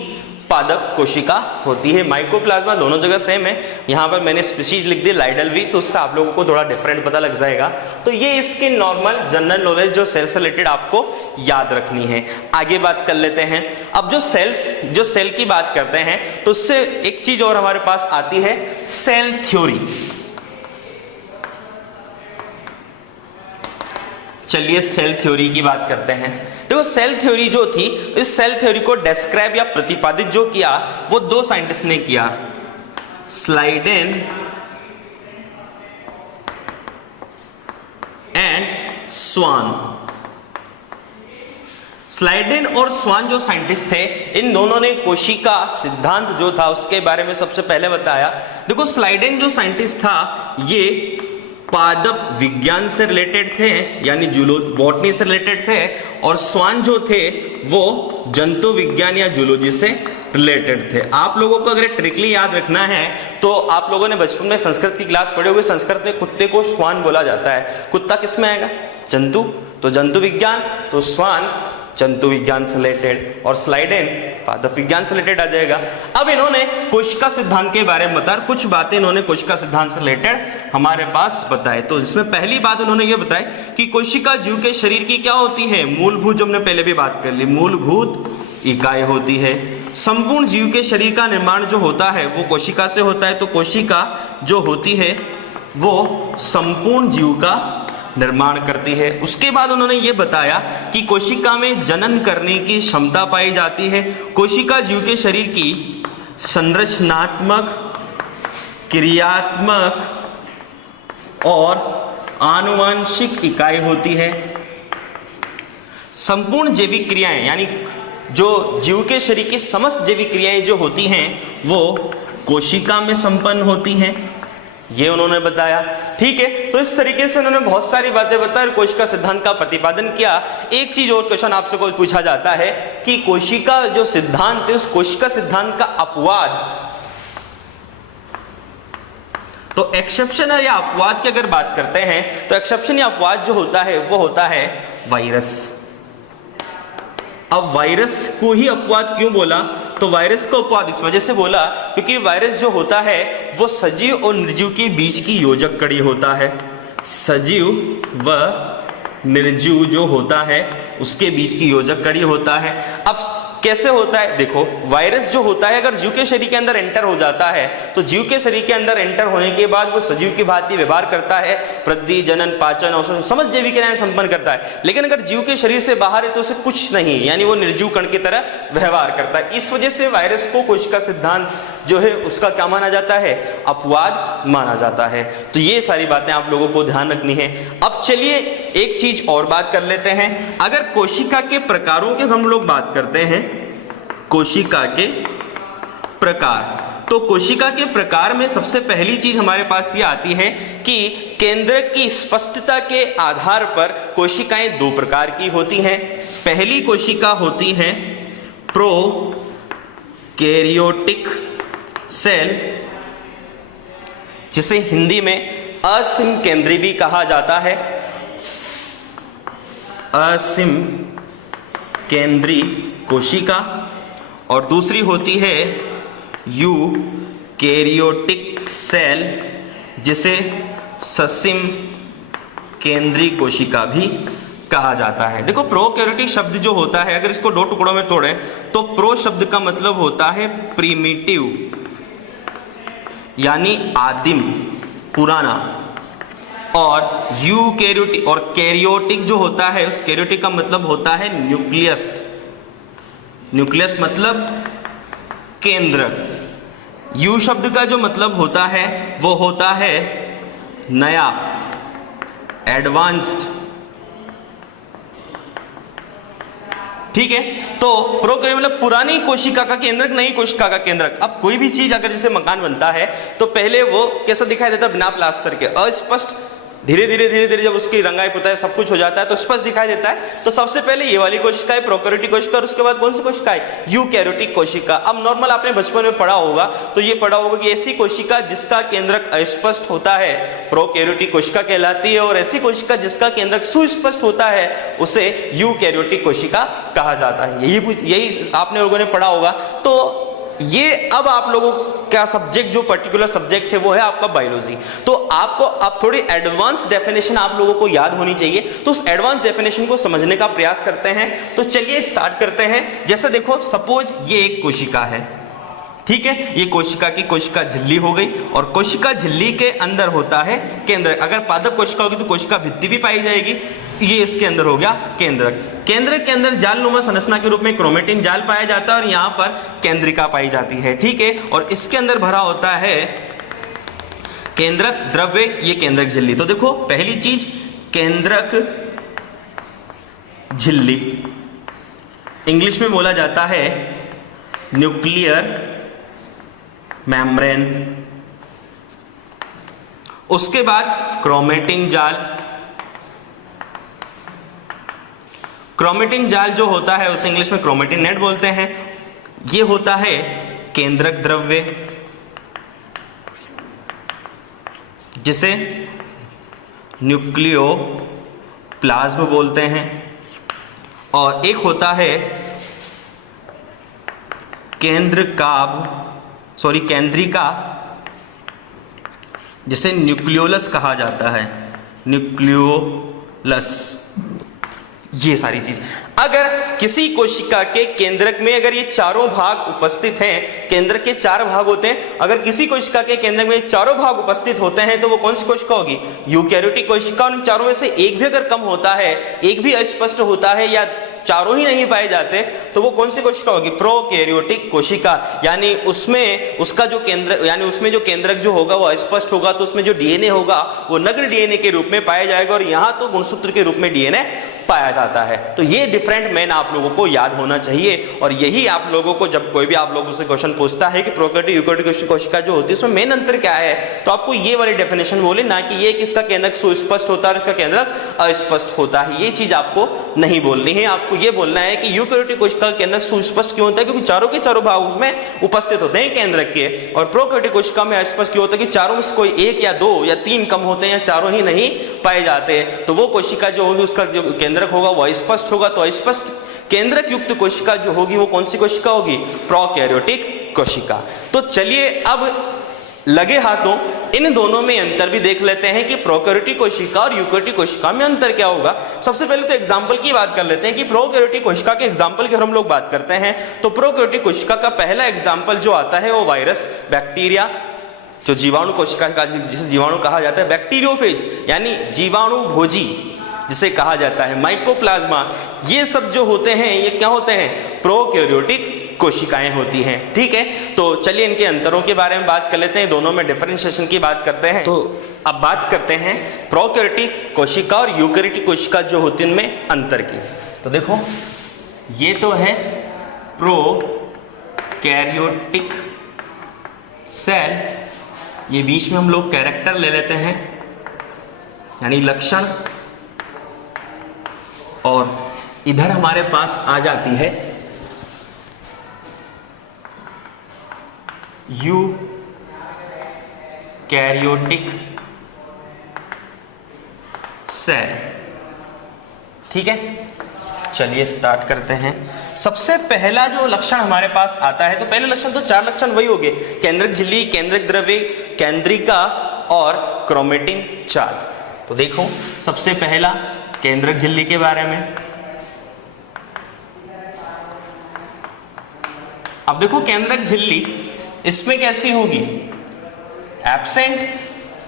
पादप कोशिका होती है। माइकोप्लाज्मा दोनों जगह सेम है, यहाँ पर मैंने स्पीशीज लिख दी लाइडल्वी, तो उससे आप लोगों को थोड़ा डिफरेंट पता लग जाएगा। तो ये इसकी नॉर्मल जनरल नॉलेज जो सेल से रिलेटेड आपको याद रखनी है। आगे बात कर लेते हैं। अब जो सेल की बात करते हैं तो उससे एक चीज और हमारे पास आती है, सेल थ्योरी। चलिए सेल थ्योरी की बात करते हैं। देखो सेल थ्योरी जो थी, इस सेल थ्योरी को डिस्क्राइब या प्रतिपादित जो किया वो दो साइंटिस्ट ने किया, स्लाइडेन एंड स्वान। स्लाइडेन और स्वान जो साइंटिस्ट थे, इन दोनों ने कोशिका सिद्धांत जो था उसके बारे में सबसे पहले बताया। देखो स्लाइडेन जो साइंटिस्ट था ये पादप विज्ञान से रिलेटेड थे, यानी बॉटनी से रिलेटेड थे, और स्वान जो थे वो जंतु विज्ञान या जूलॉजी से रिलेटेड थे। आप लोगों को अगर ट्रिकली याद रखना है तो आप लोगों ने बचपन में संस्कृत की क्लास पढ़ी होगी। संस्कृत में कुत्ते को स्वान बोला जाता है। कुत्ता किस में आएगा? जंतु, तो जंतु विज्ञान, तो स्वान जंतु विज्ञान से रिलेटेड, और स्लाइडेन पादप विज्ञान से रिलेटेड आ जाएगा। अब इन्होंने कोशिका सिद्धांत के बारे में बताया, कुछ बातें इन्होंने कोशिका सिद्धांत से रिलेटेड हमारे पास बताए। तो इसमें पहली बात उन्होंने ये बताई कि कोशिका जीव के शरीर की क्या होती है, मूलभूत, जो हमने पहले भी बात कर ली, मूलभूत इकाई होती है। संपूर्ण जीव के शरीर का निर्माण जो होता है वो कोशिका से होता है। तो कोशिका जो होती है वो संपूर्ण जीव का निर्माण करती है। उसके बाद उन्होंने ये बताया कि कोशिका में जनन करने की क्षमता पाई जाती है। कोशिका जीव के शरीर की संरचनात्मक, क्रियात्मक और आनुवंशिक इकाई होती है। संपूर्ण जैविक क्रियाएं, यानी जो जीव के शरीर की समस्त जैविक क्रियाएं जो होती हैं वो कोशिका में संपन्न होती हैं, ये उन्होंने बताया। ठीक है, तो इस तरीके से उन्होंने बहुत सारी बातें बताई और कोशिका सिद्धांत का प्रतिपादन किया। एक चीज और क्वेश्चन आपसे कोई पूछा जाता है कि कोशिका जो सिद्धांत है, उस कोशिका सिद्धांत का अपवाद, तो एक्सेप्शन या अपवाद की अगर बात करते हैं तो एक्सेप्शन या अपवाद जो होता है वो होता है वायरस। अब वायरस को ही अपवाद क्यों बोला? तो वायरस को अपवाद इस वजह से बोला क्योंकि वायरस जो होता है वो सजीव और निर्जीव के बीच की योजक कड़ी होता है। सजीव व निर्जीव जो होता है उसके बीच की योजक कड़ी होता है। अब कैसे होता है? देखो वायरस जो होता है अगर जीव के शरीर के अंदर एंटर हो जाता है तो जीव के शरीर के अंदर एंटर होने के बाद वो सजीव की भांति व्यवहार करता है, वृद्धि, जनन, पाचन और समस्त जैविक क्रियाएं संपन्न करता है। लेकिन अगर जीव के शरीर से बाहर है तो उसे कुछ नहीं, यानी वो निर्जीव कण की तरह व्यवहार करता है। इस वजह से वायरस को कोशिका सिद्धांत जो है उसका क्या माना जाता है? अपवाद माना जाता है। तो ये सारी बातें आप लोगों को ध्यान रखनी है। अब चलिए एक चीज और बात कर लेते हैं। अगर कोशिका के प्रकारों की हम लोग बात करते हैं, कोशिका के प्रकार, तो कोशिका के प्रकार में सबसे पहली चीज हमारे पास ये आती है कि केंद्र की स्पष्टता के आधार पर कोशिकाएं दो प्रकार की होती हैं। पहली कोशिका होती है प्रोकैरियोटिक सेल, जिसे हिंदी में असीम केंद्री भी कहा जाता है। असीम केंद्री कोशिका। और दूसरी होती है यूकैरियोटिक सेल, जिसे ससीम केंद्री कोशिका भी कहा जाता है। देखो प्रोकैरियोटिक शब्द जो होता है अगर इसको दो टुकड़ों में तोड़ें तो प्रो शब्द का मतलब होता है प्रीमिटिव, यानी आदिम, पुराना, और यूकैरियोटिक और कैरियोटिक जो होता है उस कैरियोटिक का मतलब होता है न्यूक्लियस। न्यूक्लियस मतलब केंद्र। यू शब्द का जो मतलब होता है वो होता है नया, एडवांस्ड, ठीक है। तो प्रोकैरियोट मतलब पुरानी कोशिका का केंद्रक, नई कोशिका का केंद्रक। अब कोई भी चीज अगर जैसे मकान बनता है तो पहले वो कैसा दिखाई देता है, बिना प्लास्टर के, अस्पष्ट। धीरे धीरे जब उसकी रंगाई पुताई सब कुछ हो जाता है तो स्पष्ट दिखाई देता है। तो सबसे पहले ये वाली कोशिका है प्रोकैरियोटिक कोशिका, और उसके बाद कौन सी कोशिका है, यूकैरियोटिक कोशिका। अब नॉर्मल आपने बचपन में पढ़ा होगा, तो ये पढ़ा होगा कि ऐसी कोशिका जिसका केंद्रक अस्पष्ट होता है प्रोकैरियोटिक कोशिका कहलाती है, और ऐसी कोशिका जिसका केंद्रक सुस्पष्ट होता है उसे यूकैरियोटिक कोशिका कहा जाता है। यही आपने लोगों ने पढ़ा होगा। तो ये अब आप लोगों का सब्जेक्ट, जो पर्टिकुलर सब्जेक्ट है वो है आपका बायोलॉजी। तो आपको अब थोड़ी एडवांस डेफिनेशन आप लोगों को याद होनी चाहिए, तो उस एडवांस डेफिनेशन को समझने का प्रयास करते हैं। तो चलिए स्टार्ट करते हैं। जैसे देखो, सपोज ये एक कोशिका है, ठीक है, ये कोशिका की कोशिका झिल्ली हो गई, और कोशिका झिल्ली के अंदर होता है केंद्रक। अगर पादप कोशिका होगी तो कोशिका भित्ति भी पाई जाएगी, ये इसके अंदर हो गया केंद्रक। केंद्रक के अंदर जालनुमा संरचना के रूप में क्रोमेटिन जाल पाया जाता है, और यहां पर केंद्रिका पाई जाती है, ठीक है। और इसके अंदर भरा होता है केंद्रक द्रव्य, ये केंद्रक झिल्ली। तो देखो, पहली चीज केंद्रक झिल्ली, इंग्लिश में बोला जाता है न्यूक्लियर मेम्ब्रेन। उसके बाद क्रोमेटिन जाल। क्रोमेटिन जाल जो होता है उसे इंग्लिश में क्रोमेटिन नेट बोलते हैं। ये होता है केंद्रक द्रव्य, जिसे न्यूक्लियोप्लाज्म बोलते हैं। और एक होता है केंद्रिका, जिसे न्यूक्लियोलस कहा जाता है, न्यूक्लियोलस। ये सारी चीज, अगर किसी कोशिका के केंद्रक में अगर ये चारों भाग उपस्थित हैं, केंद्रक के 4 भाग होते हैं, अगर किसी कोशिका के केंद्रक में चारों भाग उपस्थित होते हैं तो वो कौन सी कोशिका होगी, यूकैरियोटिक कोशिका। उन चारों में से एक भी अगर कम होता है, एक भी अस्पष्ट होता है, या चारों ही नहीं पाए जाते, तो वो कौन सी कोशिका होगी, प्रोकैरियोटिक कोशिका। यानी उसमें उसका जो केंद्र, यानी उसमें जो केंद्रक जो होगा वो अस्पष्ट होगा, तो उसमें जो डीएनए होगा वो नग्न डीएनए के रूप में पाया जाएगा, और यहां तो गुणसूत्र के रूप में डीएनए पाया जाता है। तो ये डिफरेंट मेन आप लोगों को याद होना चाहिए, और यही आप लोगों को जब कोई भी आप लोगों से क्वेश्चन पूछता है कि प्रोकैरियोटिक यूकैरियोटिक कोशिका जो होती है उसमें मेन अंतर क्या है, तो आपको ये वाली डेफिनेशन बोले ना कि ये किसका केंद्रक सुस्पष्ट होता है, इसका केंद्रक अस्पष्ट होता है। ये चीज आपको नहीं बोलनी है, आपको ये बोलना है कि यूकैरियोटिक कोशिका का केंद्रक सुस्पष्ट क्यों होता है, क्योंकि चारों के चारों भाग उसमें उपस्थित होते हैं केंद्रक के। और प्रोकैरियोटिक कोशिका में अस्पष्ट क्यों होता है कि चारों में से कोई 1 या 2 या 3 कम होते हैं, या चारों ही नहीं पाए जाते। तो वो कोशिका जो होगी उसका जो केंद्रक होगा वो अस्पष्ट होगा। तो अस्पष्ट केंद्रक युक्त कोशिका जो होगी वो कौन सी कोशिका होगी, प्रोकैरियोटिक कोशिका। तो चलिए अब लगे हाथों इन दोनों में अंतर भी देख लेते हैं कि प्रोकैरियोटिक कोशिका और यूकैरियोटिक कोशिका में अंतर क्या होगा। सबसे पहले तो एग्जांपल की बात कर लेते हैं कि प्रोकैरियोटिक कोशिका के एग्जांपल की हम लोग बात करते हैं तो प्रोकैरियोटिक कोशिका का पहला एग्जांपल जो आता है वो वायरस, बैक्टीरिया, जो जीवाणु कोशिका का जिसे जीवाणु कहा जाता है, बैक्टीरियोफेज यानी जीवाणु भोजी जिसे कहा जाता है, माइकोप्लाज्मा, ये सब जो होते हैं ये क्या होते हैं, प्रोकैरियोटिक कोशिकाएं होती हैं। ठीक है, तो चलिए इनके अंतरों के बारे में बात कर लेते हैं, दोनों में डिफरेंशिएशन की बात करते हैं। तो अब बात करते हैं प्रोकैरियोटिक कोशिका और यूकैरियोटिक कोशिका जो होती है उनमें अंतर की। तो देखो ये तो है प्रोकैरियोटिक सेल, ये बीच में हम लोग कैरेक्टर ले लेते हैं यानी लक्षण, और इधर हमारे पास आ जाती है यूकैरियोटिक सेल। ठीक है, चलिए स्टार्ट करते हैं। सबसे पहला जो लक्षण हमारे पास आता है, तो पहले लक्षण तो 4 लक्षण वही हो गए, केंद्रक झिल्ली, केंद्रक द्रव्य, केंद्रिका और क्रोमेटिन जाल। तो देखो सबसे पहला केंद्रक झिल्ली के बारे में। अब देखो केंद्रक झिल्ली इसमें कैसी होगी, एब्सेंट,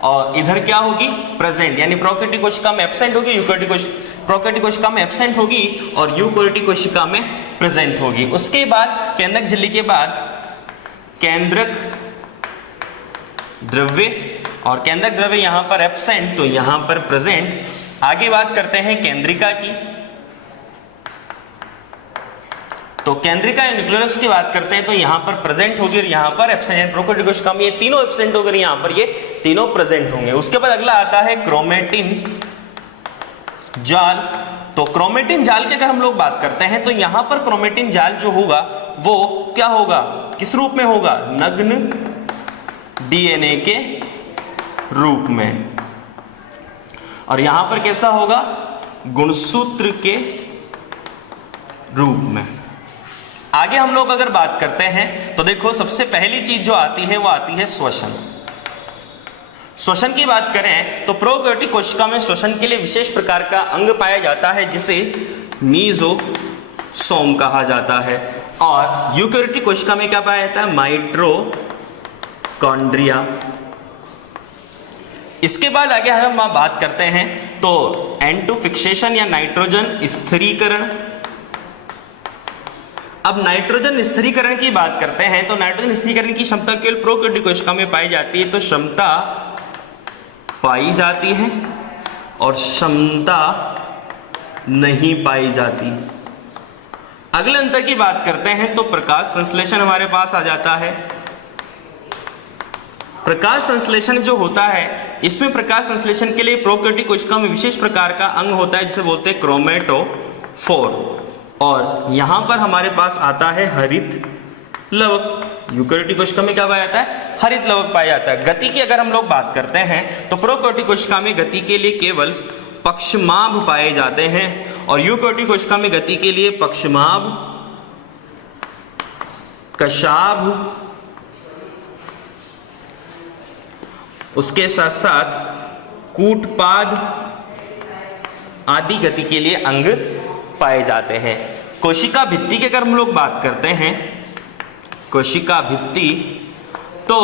और इधर क्या होगी, प्रेजेंट, यानी प्रोकैरियोटिक कोशिका में एब्सेंट होगी, प्रोकैरियोटिक कोशिका में एब्सेंट होगी और यूकैरियोटिक कोशिका में प्रेजेंट होगी। उसके बाद केंद्रक झिल्ली के बाद केंद्रक द्रव्य, और केंद्रक द्रव्य यहां पर एब्सेंट तो यहां पर प्रेजेंट। आगे बात करते हैं केंद्रिका की। तो केंद्रिका या न्यूक्लियस की बात करते हैं तो यहाँ पर प्रेजेंट होगी और यहाँ पर एब्सेंट। प्रोकैरियोटिक कोशिका में ये तीनों एब्सेंट होकर यहाँ पर ये तीनों प्रेजेंट होंगे। उसके बाद अगला आता है क्रोमेटिन जाल। तो क्रोमेटिन जाल की अगर हम लोग बात करते हैं तो यहाँ पर क्रोमेटिन जाल जो होगा वो क्या होगा, किस रूप में होगा, नग्न डीएनए के रूप में, और यहां पर कैसा होगा, गुणसूत्र के रूप में। आगे हम लोग अगर बात करते हैं तो देखो सबसे पहली चीज जो आती है वो आती है श्वसन। श्वसन की बात करें तो प्रोकैरियोटिक कोशिका में श्वसन के लिए विशेष प्रकार का अंग पाया जाता है जिसे मीजोसोम कहा जाता है, और यूकैरियोटिक कोशिका में क्या पाया जाता है, माइटोकॉन्ड्रिया। इसके बाद आगे हम बात करते हैं तो N2 फिक्सेशन या नाइट्रोजन स्थिरीकरण। अब नाइट्रोजन स्थिरीकरण की बात करते हैं तो नाइट्रोजन स्थिरीकरण की क्षमता केवल प्रोकैरियोटिक कोशिका में पाई जाती है, तो क्षमता पाई जाती है और क्षमता नहीं पाई जाती। अगले अंतर की बात करते हैं तो प्रकाश संश्लेषण हमारे पास आ जाता है। प्रकाश संश्लेषण जो होता है, इसमें प्रकाश संश्लेषण के लिए प्रोकैरियोटिक कोशिका में विशेष प्रकार का अंग होता है जिसे बोलते हैं क्रोमेटोफोर, और यहां पर हमारे पास आता है हरित लवक। यूकैरियोटिक कोशिका में क्या पाया जाता है, हरित लवक पाया जाता है। गति की अगर हम लोग बात करते हैं तो प्रोकैरियोटिक कोशिका में गति के लिए केवल पक्षमाभ पाए जाते हैं, और यूकैरियोटिक कोशिका में गति के लिए पक्षमाभ, कशाभ, उसके साथ साथ कूटपाद आदि गति के लिए अंग पाए जाते हैं। कोशिका भित्ति की अगर हम लोग बात करते हैं, कोशिका भित्ति, तो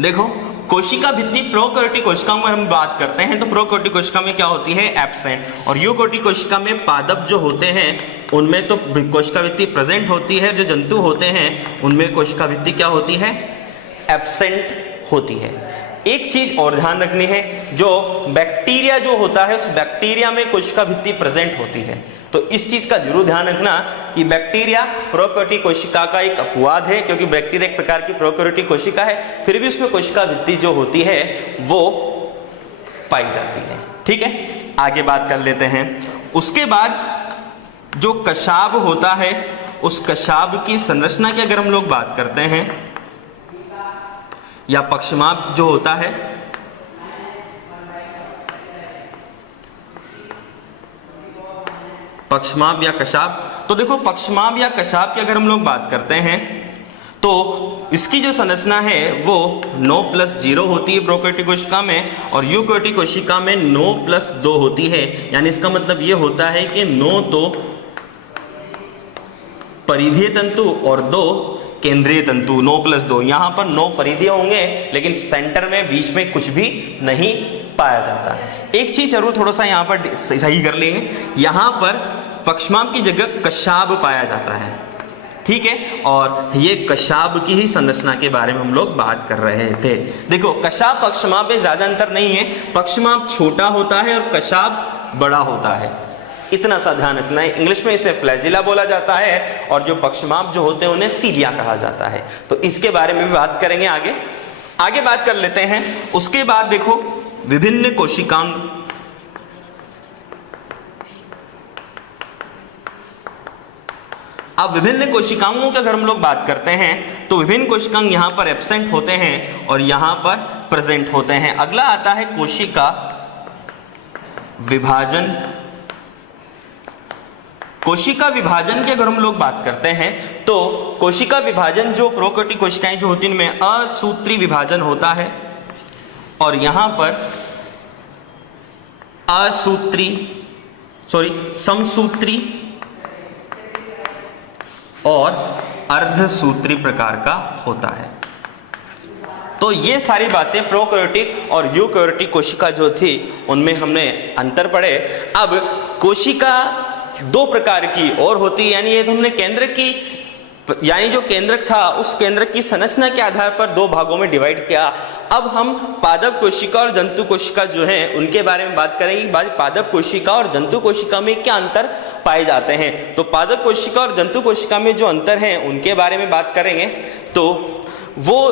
देखो कोशिका भित्ति प्रोकैरियोटिक कोशिका में हम बात करते हैं तो प्रोकैरियोटिक कोशिका में क्या होती है, एब्सेंट, और यूकैरियोटिक कोशिका में पादप जो होते हैं उनमें तो कोशिका भित्ति प्रेजेंट होती है, जो जंतु होते हैं उनमें कोशिका भित्ति क्या होती है, एब्सेंट होती है। एक चीज और ध्यान रखनी है, जो बैक्टीरिया जो होता है उस बैक्टीरिया में कोशिका भित्ति प्रेजेंट होती है, तो इस चीज का जरूर ध्यान रखना कि बैक्टीरिया प्रोकैरियोटिक कोशिका का एक अपवाद है, क्योंकि बैक्टीरिया एक प्रकार की प्रोकैरियोटिक कोशिका है, फिर भी उसमें कोशिका भित्ति जो होती है वो पाई जाती है। ठीक है, आगे बात कर लेते हैं। उसके बाद जो कशाभ होता है, उस कशाभ की संरचना की अगर हम लोग बात करते हैं, या पक्षमाभ जो होता है, पक्षमाभ या कशाभ, तो देखो पक्षमाभ या कशाभ की अगर हम लोग बात करते हैं तो इसकी जो संरचना है वो 9+0 होती है प्रोकैरियोटिक कोशिका में, और यूकैरियोटिक कोशिका में 9+2 होती है। यानी इसका मतलब ये होता है कि 9 तो परिधीय तंतु और 2 केंद्रीय तंतु, 9+2। यहां पर 9 परिधीय होंगे लेकिन सेंटर में बीच में कुछ भी नहीं पाया जाता। एक चीज जरूर थोड़ा सा यहां पर सही कर लेंगे, यहां पर पक्षमाभ की जगह कशाभ पाया जाता है। ठीक है, और ये कशाभ की ही संरचना के बारे में हम लोग बात कर रहे थे। देखो कशाभ पक्षमाभ में ज्यादा अंतर नहीं है, पक्षमाभ छोटा होता है और कशाभ बड़ा होता है, इतना सा ध्यान रखना है। इंग्लिश में इसे फ्लैजिला बोला जाता है, और जो पक्षमाभ जो होते हैं उन्हें सीलिया कहा जाता है। तो इसके बारे में भी बात करेंगे आगे बात कर लेते हैं। उसके बाद देखो विभिन्न कोशिकांग, अब विभिन्न कोशिकांगों की अगर हम लोग बात करते हैं तो विभिन्न कोशिकांग यहां पर एब्सेंट होते हैं और यहां पर प्रेजेंट होते हैं। अगला आता है कोशिका विभाजन। कोशिका विभाजन की अगर हम लोग बात करते हैं तो कोशिका विभाजन जो प्रोकैरियोटिक कोशिकाएं जो होती हैं उनमें असूत्री विभाजन होता है, और यहां पर समसूत्री और अर्धसूत्री प्रकार का होता है। तो ये सारी बातें प्रोकैरियोटिक और यूकैरियोटिक कोशिका जो थी उनमें हमने अंतर पढ़े। अब कोशिका 2 प्रकार की और होती है, यानी ये तो हमने केंद्र की यानी जो केंद्रक था उस केंद्रक की संरचना के आधार पर दो भागों में डिवाइड किया। अब हम पादप कोशिका और जंतु कोशिका जो है उनके बारे में बात करेंगे। पादप कोशिका और जंतु कोशिका में क्या अंतर पाए जाते हैं, तो पादप कोशिका और जंतु कोशिका में जो अंतर है उनके बारे में बात करेंगे। तो वो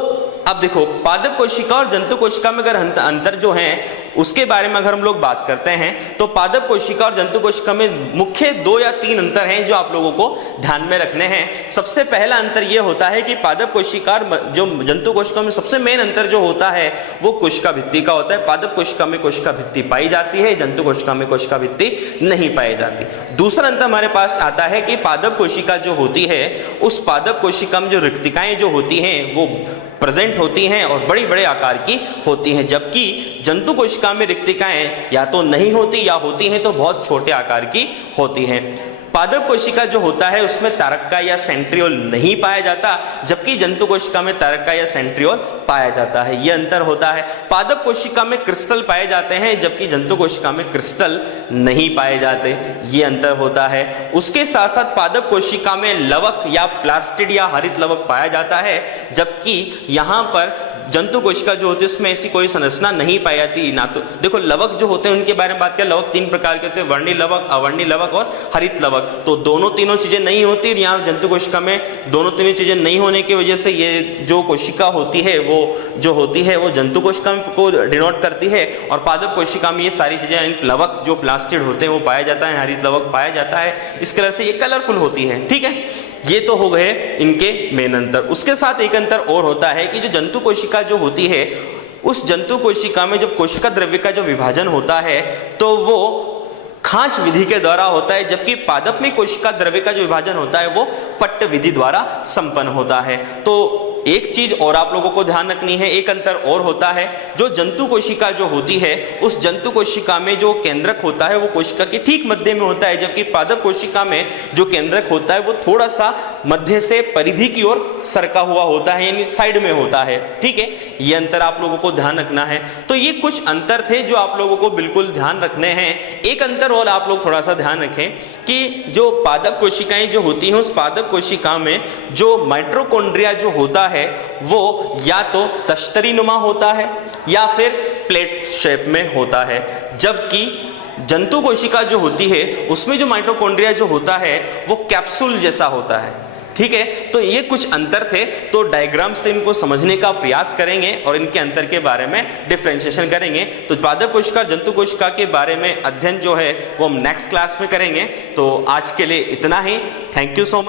अब देखो, पादप कोशिका और जंतु कोशिका में अगर अंतर जो है उसके बारे में अगर हम लोग बात करते हैं तो पादप कोशिका और जंतु कोशिका में मुख्य 2 या 3 अंतर हैं जो आप लोगों को ध्यान में रखने हैं। सबसे पहला अंतर यह होता है कि पादप कोशिका और जो जंतु कोशिका में सबसे मेन अंतर जो होता है वो कोशिका भित्ति का होता है। पादप कोशिका में कोशिका भित्ति पाई जाती है, जंतु कोशिका में कोशिका भित्ति नहीं पाई जाती। दूसरा अंतर हमारे पास आता है कि पादप कोशिका जो होती है उस पादप कोशिका में जो रिक्तिकाएं जो होती हैं वो प्रेजेंट होती हैं और बड़ी बड़े आकार की होती हैं, जबकि जंतु कोशिका में रिक्तिकाएं या तो नहीं होती या होती हैं तो बहुत छोटे आकार की होती हैं। पादप कोशिका जो होता है उसमें तारका या सेंट्रियोल नहीं पाया जाता, जबकि जंतु कोशिका में तारका या सेंट्रियोल पाया जाता है। यह अंतर होता है। पादप कोशिका में क्रिस्टल पाए जाते हैं जबकि जंतु कोशिका में क्रिस्टल नहीं पाए जाते, ये अंतर होता है। उसके साथ साथ पादप कोशिका में लवक या प्लास्टिड या हरित लवक पाया जाता है, जबकि यहाँ पर जंतु कोशिका जो होती है उसमें ऐसी कोई संरचना नहीं पाई जाती। ना तो देखो, लवक जो होते हैं उनके बारे में बात करें, लवक 3 प्रकार के होते हैं, वर्णी लवक, अवर्णी लवक और हरित लवक। तो दोनों तीनों चीजें नहीं होती। यहाँ जंतु कोशिका में दोनों तीनों चीजें नहीं होने की वजह से ये जो कोशिका होती है वो जो होती है वो जंतु कोशिका को डिनोट करती है, और पादप कोशिका में ये सारी चीजें लवक जो प्लास्टिड होते हैं वो पाया जाता है, हरित लवक पाया जाता है। इस कलर से ये कलरफुल होती है। ठीक है, ये तो हो गए इनके मेन अंतर। उसके साथ एक अंतर और होता है कि जो जंतु कोशिका जो होती है उस जंतु कोशिका में जब कोशिका द्रव्य का जो विभाजन होता है तो वो खांच विधि के द्वारा होता है, जबकि पादप में कोशिका द्रव्य का जो विभाजन होता है वो पट्ट विधि द्वारा संपन्न होता है। तो एक चीज और आप लोगों को ध्यान रखनी है, एक अंतर और होता है। जो जंतु कोशिका जो होती है उस जंतु कोशिका में जो केंद्रक होता है वो कोशिका के ठीक मध्य में होता है, जबकि पादप कोशिका में जो केंद्रक होता है वो थोड़ा सा मध्य से परिधि की ओर सरका हुआ होता है, यानी साइड में होता है। ठीक है, ये अंतर आप लोगों को ध्यान रखना है। तो ये कुछ अंतर थे जो आप लोगों को बिल्कुल ध्यान रखने हैं। एक अंतर और आप लोग थोड़ा सा ध्यान रखें कि जो पादप कोशिकाएं जो होती हैं उस पादप कोशिका में जो माइटोकॉन्ड्रिया जो होता है वो या तो तश्तरी नुमा होता है या फिर प्लेट शेप में होता है, जबकि जंतु कोशिका जो होती है उसमें जो माइटोकॉन्ड्रिया जो होता है वो कैप्सूल जैसा होता है। ठीक है, तो ये कुछ अंतर थे। तो डायग्राम से इनको समझने का प्रयास करेंगे और इनके अंतर के बारे में डिफरेंशिएशन करेंगे। तो पादप कोशिका जंतु कोशिका के बारे में अध्ययन जो है वो हम नेक्स्ट क्लास में करेंगे। तो आज के लिए इतना ही। Thank you so much.